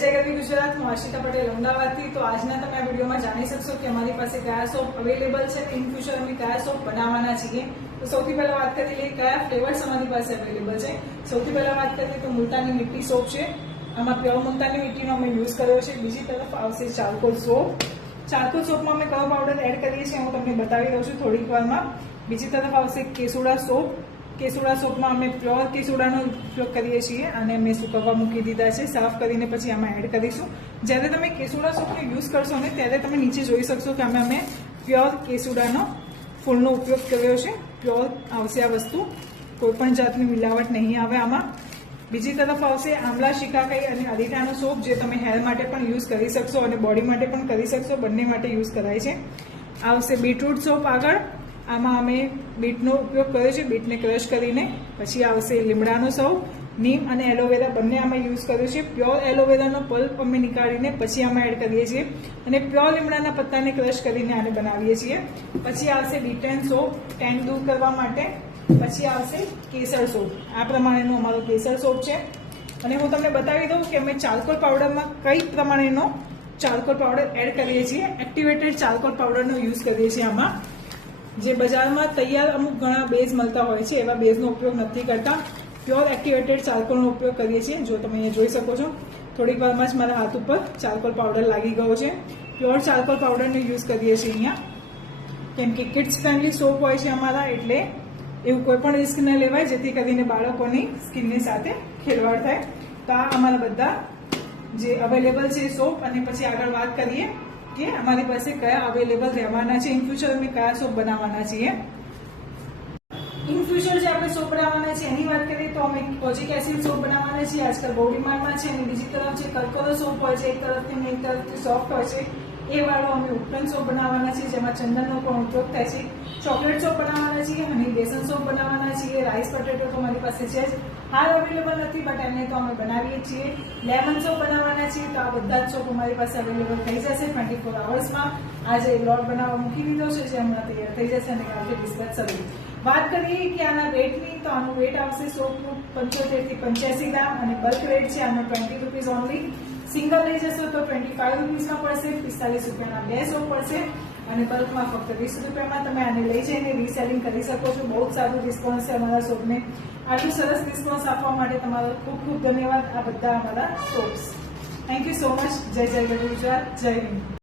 જય ગરવી ગુજરાત, હું આશિતા પટેલ અમદાવાદથી। તો આજના તમે આ વિડીયોમાં જાણી શકશો કે અમારી પાસે કયા સોપ અવેલેબલ છે, ઇન ફ્યુચર અમે કયા સોપ બનાવવાના છીએ। તો સૌથી પહેલા વાત કરી લઈએ કયા ફ્લેવર્સ અમારી પાસે અવેલેબલ છે। સૌથી પહેલા વાત કરીએ તો મુલતાની મિટ્ટી સોપ છે। આમાં પ્યોર મુલતાની મિટ્ટીનો અમે યુઝ કર્યો છે। બીજી તરફ આવશે ચારકોલ સોપ। ચારકોલ સોપમાં અમે કયો પાવડર એડ કરીએ છીએ હું તમને બતાવી દઉં છું થોડીક વારમાં। બીજી તરફ આવશે કેસુડા સોપ। કેસુડા સોપમાં અમે પ્યોર કેસુડાનો ઉપયોગ કરીએ છીએ અને અમે સુકવવા મૂકી દીધા છે। સાફ કરીને પછી આમાં એડ કરીશું। જ્યારે તમે કેસુડા સોપનો યુઝ કરશો ને ત્યારે તમે નીચે જોઈ શકશો કે અમે પ્યોર કેસુડાનો ફૂલનો ઉપયોગ કર્યો છે। પ્યોર આવશે આ વસ્તુ, કોઈ પણ જાતની મિલાવટ નહીં આવે આમાં। બીજી તરફ આવશે આમલા શિકાકાઈ અને અરીઠાનો સોપ, જે તમે હેર માટે પણ યુઝ કરી શકશો અને બોડી માટે પણ કરી શકશો, બંને માટે યુઝ કરાય છે। આવશે બીટરૂટ સોપ આગળ। આમાં અમે બીટનો ઉપયોગ કર્યો છે, બીટને ક્રશ કરીને। પછી આવશે લીમડાનો સોપ। નીમ અને એલોવેરા બંને આમાં યુઝ કર્યો છે। પ્યોર એલોવેરાનો પલ્પ અમે નીકાળીને પછી આમાં એડ કરીએ છીએ અને પ્યોર લીમડાના પત્તાને ક્રશ કરીને આને બનાવીએ છીએ। પછી આવશે ડિટેન સોપ, ટેન દૂર કરવા માટે। પછી આવશે કેસર સોપ। આ પ્રમાણેનો અમારો કેસર સોપ છે। અને હું તમને બતાવી દઉં કે અમે ચારકોલ પાવડરમાં કઈ પ્રમાણેનો ચારકોલ પાવડર એડ કરીએ છીએ। એક્ટિવેટેડ ચારકોલ પાવડરનો યુઝ કરીએ છીએ આમાં। જે બજારમાં તૈયાર અમુક ઘણા બેઝ મળતા હોય છે એવા બેઝનો ઉપયોગ નથી કરતા, પ્યોર એક્ટિવેટેડ ચારકોલનો ઉપયોગ કરીએ છીએ। જો તમે અહીંયા જોઈ શકો છો, થોડીક વારમાં જ મારા હાથ ઉપર ચારકોલ પાવડર લાગી ગયો છે। પ્યોર ચારકોલ પાવડરનો યુઝ કરીએ છીએ અહીંયા, કેમ કે કિડ્સ ફ્રેન્ડલી સોપ હોય છે અમારા, એટલે એવું કોઈ પણ રિસ્ક ન લેવાય જેથી કરીને બાળકોની સ્કિનની સાથે ખેલવાડ થાય। તો આ અમારા બધા જે અવેલેબલ છે સોપ। અને પછી આગળ વાત કરીએ કે અમારી પાસે કયા અવેલેબલ રહેવાના છે, ઇન ફ્યુચર અમે કયા સોપ બનાવવાના છીએ। ઇન ફ્યુચર જે આપણે સોપ બનાવવાના છે એની વાત કરીએ તો અમે કોજિક એસિડ સોપ બનાવવાના છીએ, આજકાલ બહુ ડિમાન્ડમાં છે। અને બીજી તરફ જે કરકરો સોપ હોય છે, એક તરફથી એક તરફથી સોફ્ટ હોય છે, એ વાળો અમે ઉપલન સોપ બનાવવાના છીએ, જેમાં ચંદનનો પણ ઉપયોગ થાય છે। ચોકલેટ સોપ બનાવવાના છીએ, હની બેસન સોપ બનાવવાના છીએ। રાઈસ પટેટો તો અમારી પાસે છે જ, હાલ અવેલેબલ નથી, બટ એમને તો અમે બનાવીએ છીએ। લેમન સોપ બનાવવાના છીએ। તો આ બધા જ સોપ અમારી પાસે અવેલેબલ થઈ જશે 24 અવર્સમાં। આજે લોટ બનાવવા મૂકી દીધો છે, જે હમણાં તૈયાર થઈ જશે અને કાલથી ડિસ્પેચ થશે। વાત કરીએ કે આના વેટની, તો આનું વેટ આવશે સોપનું 75 થી 85 ગ્રામ અને બલ્ક રેટ છે આનો 20 રૂપીઝ ઓનલી। સિંગલ લઈ જશો તો 25 રૂપીઝમાં પડશે, 45 રૂપિયાના 2 સોપ પડશે અને બલ્કમાં ફક્ત 20 રૂપિયામાં તમે આને લઈ જઈને રીસેલિંગ કરી શકો છો। બહુ જ સારું રિસ્પોન્સ છે અમારા સોપને। આટલું સરસ રિસ્પોન્સ આપવા માટે તમારો ખૂબ ખૂબ ધન્યવાદ। આ બધા અમારા soaps. Thank you so much. જય જય ગરવી ગુજરાત, જય હિન્દ।